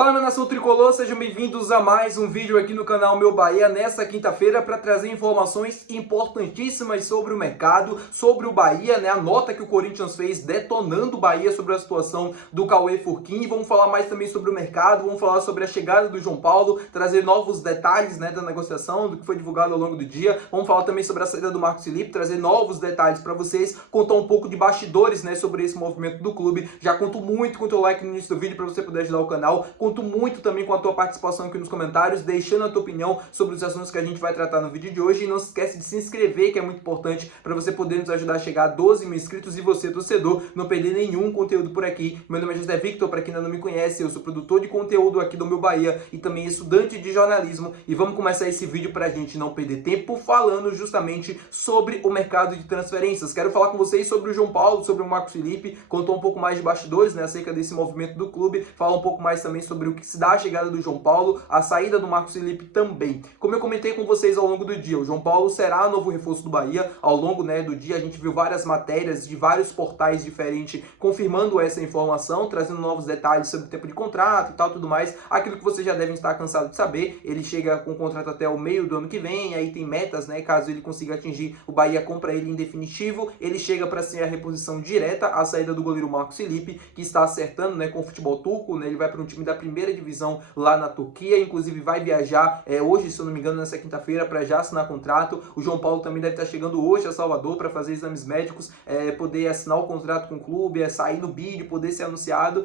Fala, minha nação tricolor, sejam bem-vindos a mais um vídeo aqui no canal Meu Bahia nessa quinta-feira para trazer informações importantíssimas sobre o mercado, sobre o Bahia, né? A nota que o Corinthians fez detonando o Bahia sobre a situação do Cauê Furquim. Vamos falar mais também sobre o mercado, vamos falar sobre a chegada do João Paulo, trazer novos detalhes, né, da negociação, do que foi divulgado ao longo do dia. Vamos falar também sobre a saída do Marcos Felipe, trazer novos detalhes para vocês, contar um pouco de bastidores, né, sobre esse movimento do clube. Já conto muito com o teu like no início do vídeo para você poder ajudar o canal. Conto muito também com a tua participação aqui nos comentários, deixando a tua opinião sobre os assuntos que a gente vai tratar no vídeo de hoje. E não se esquece de se inscrever, que é muito importante para você poder nos ajudar a chegar a 12 mil inscritos e você, torcedor, não perder nenhum conteúdo por aqui. Meu nome é José Victor, para quem ainda não me conhece, eu sou produtor de conteúdo aqui do Meu Bahia e também estudante de jornalismo. E vamos começar esse vídeo para a gente não perder tempo falando justamente sobre o mercado de transferências. Quero falar com vocês sobre o João Paulo, sobre o Marcos Felipe, contar um pouco mais de bastidores, né, acerca desse movimento do clube, falar um pouco mais também sobre o que se dá a chegada do João Paulo, a saída do Marcos Felipe também. Como eu comentei com vocês ao longo do dia, o João Paulo será o novo reforço do Bahia. Ao longo, né, do dia a gente viu várias matérias de vários portais diferentes confirmando essa informação, trazendo novos detalhes sobre o tempo de contrato e tal, tudo mais. Aquilo que vocês já devem estar cansados de saber, ele chega com o contrato até o meio do ano que vem, aí tem metas, né, caso ele consiga atingir, o Bahia compra ele em definitivo, ele chega para ser a reposição direta à saída do goleiro Marcos Felipe, que está acertando, né, com o futebol turco, né, ele vai para um time da primeira divisão lá na Turquia, inclusive vai viajar hoje, se eu não me engano, nessa quinta-feira, para já assinar contrato. O João Paulo também deve estar chegando hoje a Salvador para fazer exames médicos, poder assinar o contrato com o clube, sair no vídeo, poder ser anunciado,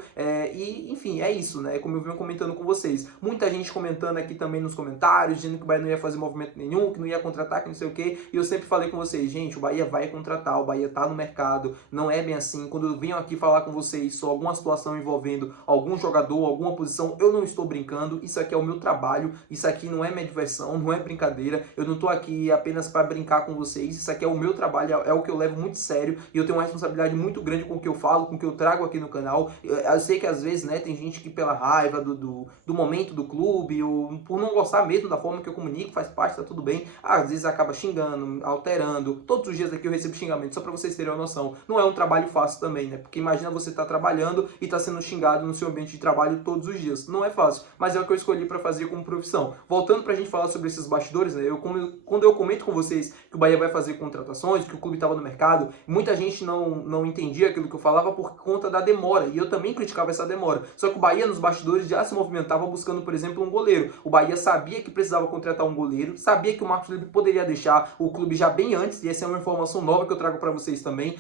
e enfim, é isso, né, como eu venho comentando com vocês. Muita gente comentando aqui também nos comentários, dizendo que o Bahia não ia fazer movimento nenhum, que não ia contratar, que não sei o que, e eu sempre falei com vocês, gente, o Bahia vai contratar, o Bahia tá no mercado, não é bem assim. Quando eu venho aqui falar com vocês sobre alguma situação envolvendo algum jogador, alguma posição, eu não estou brincando, isso aqui é o meu trabalho, isso aqui não é minha diversão, não é brincadeira, eu não estou aqui apenas para brincar com vocês, isso aqui é o meu trabalho, é o que eu levo muito sério, e eu tenho uma responsabilidade muito grande com o que eu falo, com o que eu trago aqui no canal. Eu sei que às vezes, né, tem gente que pela raiva do momento do clube, ou por não gostar mesmo da forma que eu comunico, faz parte, tá tudo bem, às vezes acaba xingando, alterando. Todos os dias aqui eu recebo xingamento, só para vocês terem uma noção. Não é um trabalho fácil também, né, porque imagina você estar trabalhando e tá sendo xingado no seu ambiente de trabalho todos os dias. Não é fácil, mas é o que eu escolhi para fazer como profissão. Voltando pra gente falar sobre esses bastidores, né, quando eu comento com vocês que o Bahia vai fazer contratações, que o clube estava no mercado, muita gente não entendia aquilo que eu falava por conta da demora, e eu também criticava essa demora. Só que o Bahia nos bastidores já se movimentava buscando, por exemplo, um goleiro. O Bahia sabia que precisava contratar um goleiro, sabia que o Marcos Felipe poderia deixar o clube já bem antes, e essa é uma informação nova que eu trago para vocês também.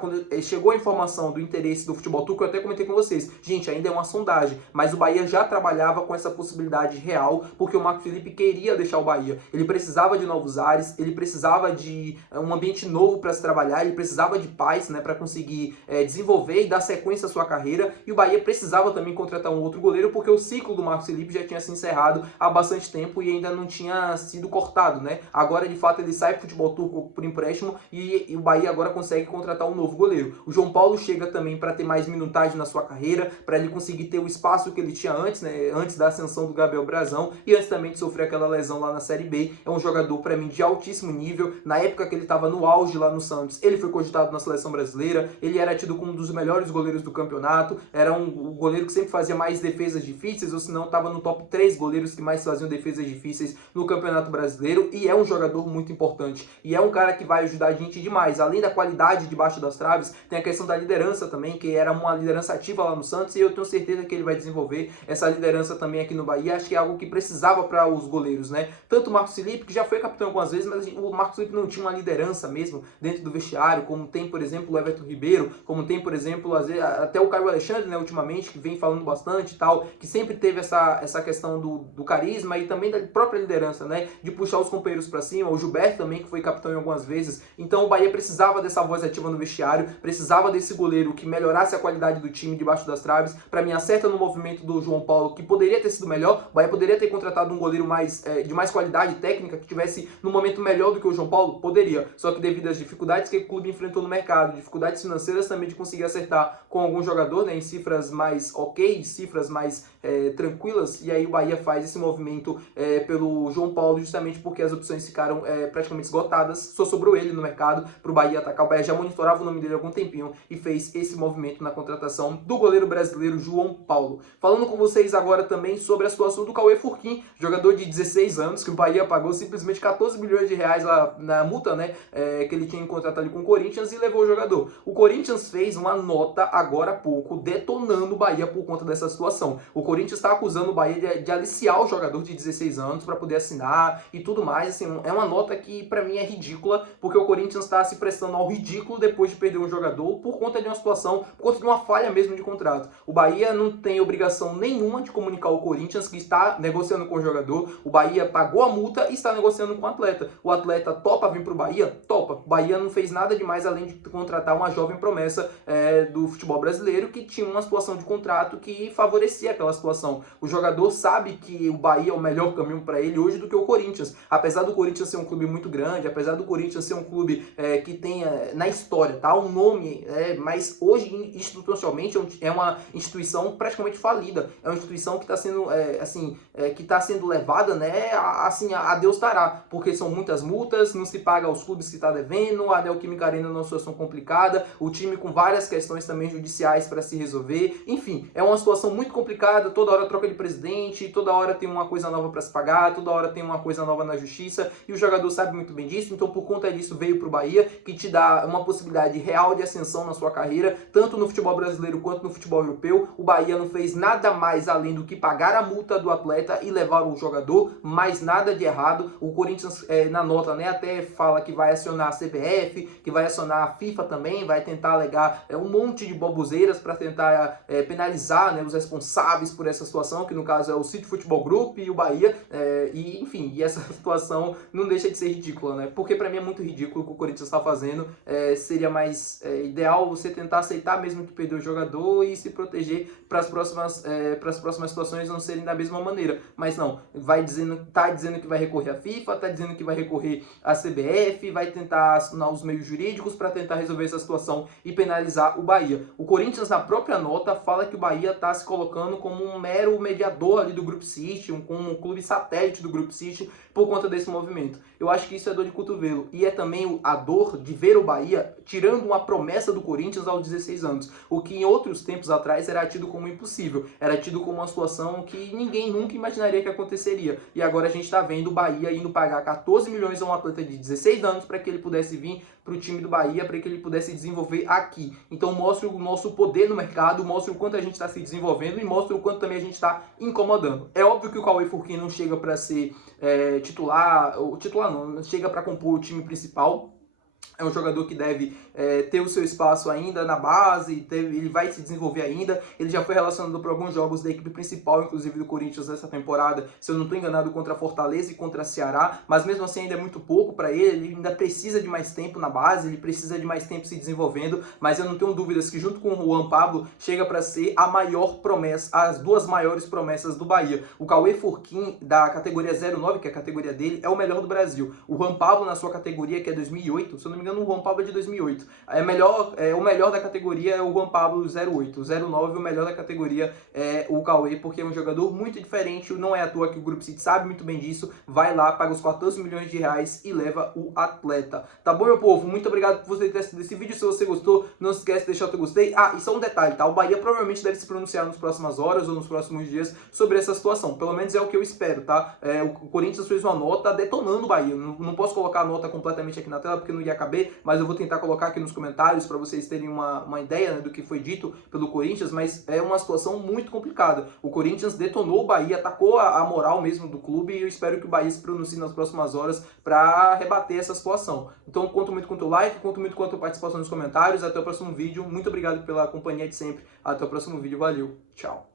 Quando chegou a informação do interesse do futebol turco, eu até comentei com vocês, gente, ainda é uma sondagem, mas o Bahia já trabalhava com essa possibilidade real, porque o Marcos Felipe queria deixar o Bahia. Ele precisava de novos ares, ele precisava de um ambiente novo para se trabalhar, ele precisava de paz, né, para conseguir desenvolver e dar sequência à sua carreira, e o Bahia precisava também contratar um outro goleiro, porque o ciclo do Marcos Felipe já tinha se encerrado há bastante tempo e ainda não tinha sido cortado, né? Agora, de fato, ele sai pro futebol turco por empréstimo e o Bahia agora consegue contratar um novo goleiro. O João Paulo chega também para ter mais minutagem na sua carreira, para ele conseguir ter o espaço que ele tinha antes, né, antes da ascensão do Gabriel Brazão e antes também de sofrer aquela lesão lá na Série B. É um jogador, para mim, de altíssimo nível. Na época que ele estava no auge lá no Santos, ele foi cogitado na seleção brasileira, ele era tido como um dos melhores goleiros do campeonato, era um goleiro que sempre fazia mais defesas difíceis, ou se não, estava no top 3 goleiros que mais faziam defesas difíceis no Campeonato Brasileiro, e é um jogador muito importante, e é um cara que vai ajudar a gente demais. Além da qualidade debaixo das traves, tem a questão da liderança também, que era uma liderança ativa lá no Santos, e eu tenho certeza que ele vai desenvolver essa liderança também aqui no Bahia. Acho que é algo que precisava para os goleiros, né? Tanto o Marcos Felipe, que já foi capitão algumas vezes, mas o Marcos Felipe não tinha uma liderança mesmo dentro do vestiário, como tem, por exemplo, o Everton Ribeiro, como tem, por exemplo, até o Caio Alexandre, né, ultimamente, que vem falando bastante e tal, que sempre teve essa questão do carisma e também da própria liderança, né, de puxar os companheiros para cima. O Gilberto também, que foi capitão em algumas vezes. Então o Bahia precisava dessa voz ativa no vestiário, precisava desse goleiro que melhorasse a qualidade do time debaixo das traves. Para mim, acerta no movimento do João Paulo, que poderia ter sido melhor. O Bahia poderia ter contratado um goleiro de mais qualidade técnica, que tivesse no momento melhor do que o João Paulo? Poderia. Só que devido às dificuldades que o clube enfrentou no mercado, dificuldades financeiras também de conseguir acertar com algum jogador, né, em cifras mais ok, cifras mais tranquilas, e aí o Bahia faz esse movimento pelo João Paulo, justamente porque as opções ficaram praticamente esgotadas, só sobrou ele no mercado para o Bahia atacar. O Bahia já monitorava o nome dele há algum tempinho e fez esse movimento na contratação do goleiro brasileiro João Paulo. Falando com vocês agora também sobre a situação do Cauê Furquim, jogador de 16 anos, que o Bahia pagou simplesmente 14 milhões de reais lá na multa, né, que ele tinha contratado ali com o Corinthians e levou o jogador. O Corinthians fez uma nota agora há pouco detonando o Bahia por conta dessa situação. O Corinthians está acusando o Bahia de aliciar o jogador de 16 anos para poder assinar e tudo mais. Assim, é uma nota que para mim é ridícula, porque o Corinthians está se prestando ao ridículo depois de perder um jogador por conta de uma situação, por conta de uma falha mesmo de contrato. O Bahia não tem obrigação nenhuma de comunicar ao Corinthians que está negociando com o jogador. O Bahia pagou a multa e está negociando com o atleta. O atleta topa vir para o Bahia? Topa. O Bahia não fez nada demais além de contratar uma jovem promessa do futebol brasileiro que tinha uma situação de contrato que favorecia aquela situação. O jogador sabe que o Bahia é o melhor caminho para ele hoje do que o Corinthians. Apesar do Corinthians ser um clube muito grande, apesar do Corinthians ser um clube que tem na história, tá, um nome, mas hoje institucionalmente é uma instituição praticamente falida. É uma instituição que está sendo que está sendo levada, né, a Deus dará, porque são muitas multas, não se paga aos clubes que está devendo, a Neoquímica Arena numa situação complicada, o time com várias questões também judiciais para se resolver. Enfim, é uma situação muito complicada, toda hora troca de presidente, toda hora tem uma coisa nova para se pagar, toda hora tem uma coisa nova na justiça, e o jogador sabe muito bem disso. Então por conta disso veio para o Bahia, que te dá uma possibilidade real de ascensão na sua carreira, tanto no futebol brasileiro quanto no futebol europeu. O Bahia não fez nada mais além do que pagar a multa do atleta e levar o jogador, mais nada de errado. O Corinthians na nota, né, até fala que vai acionar a CBF, que vai acionar a FIFA também, vai tentar alegar um monte de baboseiras para tentar penalizar, né, os responsáveis por essa situação, que no caso é o City Futebol Group e o Bahia, e enfim, e essa situação não deixa de ser ridícula, né, porque para mim é muito ridículo o que o Corinthians está fazendo. Seria mais ideal você tentar aceitar mesmo que perdeu o jogador e se proteger para as próximas situações não serem da mesma maneira, mas não, tá dizendo que vai recorrer à FIFA, tá dizendo que vai recorrer à CBF, vai tentar acionar os meios jurídicos para tentar resolver essa situação e penalizar o Bahia. O Corinthians, na própria nota, fala que o Bahia está se colocando como um mero mediador ali do Grupo City, como um clube satélite do Grupo City, por conta desse movimento. Eu acho que isso é dor de cotovelo, e é também a dor de ver o Bahia tirando uma promessa do Corinthians aos 16 anos, o que em outros tempos atrás era tido como impossível, era tido como uma situação que ninguém nunca imaginaria que aconteceria, e agora a gente está vendo o Bahia indo pagar 14 milhões a um atleta de 16 anos para que ele pudesse vir para o time do Bahia, para que ele pudesse desenvolver aqui. Então mostra o nosso poder no mercado, mostra o quanto a gente está se desenvolvendo e mostra o quanto também a gente está incomodando. É óbvio que o Cauê Furquim não chega para ser titular não chega para compor o time principal. É um jogador que deve ter o seu espaço ainda na base, ele vai se desenvolver ainda. Ele já foi relacionado para alguns jogos da equipe principal, inclusive do Corinthians nessa temporada, se eu não estou enganado, contra Fortaleza e contra Ceará, mas mesmo assim ainda é muito pouco para ele ainda precisa de mais tempo na base, ele precisa de mais tempo se desenvolvendo, mas eu não tenho dúvidas que junto com o Juan Pablo chega para ser a maior promessa, as duas maiores promessas do Bahia. O Cauê Furquim, da categoria 09, que é a categoria dele, é o melhor do Brasil. O Juan Pablo, na sua categoria, que é 2008, se eu não me engano, o Juan Pablo é de 2008. O melhor da categoria é o Juan Pablo 08. O 09, o melhor da categoria é o Cauê, porque é um jogador muito diferente. Não é à toa que o Grupo City sabe muito bem disso. Vai lá, paga os 14 milhões de reais e leva o atleta. Tá bom, meu povo? Muito obrigado por você ter assistido esse vídeo. Se você gostou, não se esquece de deixar o teu gostei. Ah, e só um detalhe, tá? O Bahia provavelmente deve se pronunciar nas próximas horas ou nos próximos dias sobre essa situação. Pelo menos é o que eu espero, tá? O Corinthians fez uma nota detonando o Bahia. Não posso colocar a nota completamente aqui na tela porque não ia caber, mas eu vou tentar colocar aqui nos comentários para vocês terem uma ideia, né, do que foi dito pelo Corinthians, mas é uma situação muito complicada. O Corinthians detonou o Bahia, atacou a moral mesmo do clube, e eu espero que o Bahia se pronuncie nas próximas horas para rebater essa situação. Então conto muito com o teu like, conto muito com a tua participação nos comentários. Até o próximo vídeo, muito obrigado pela companhia de sempre. Até o próximo vídeo, valeu, tchau.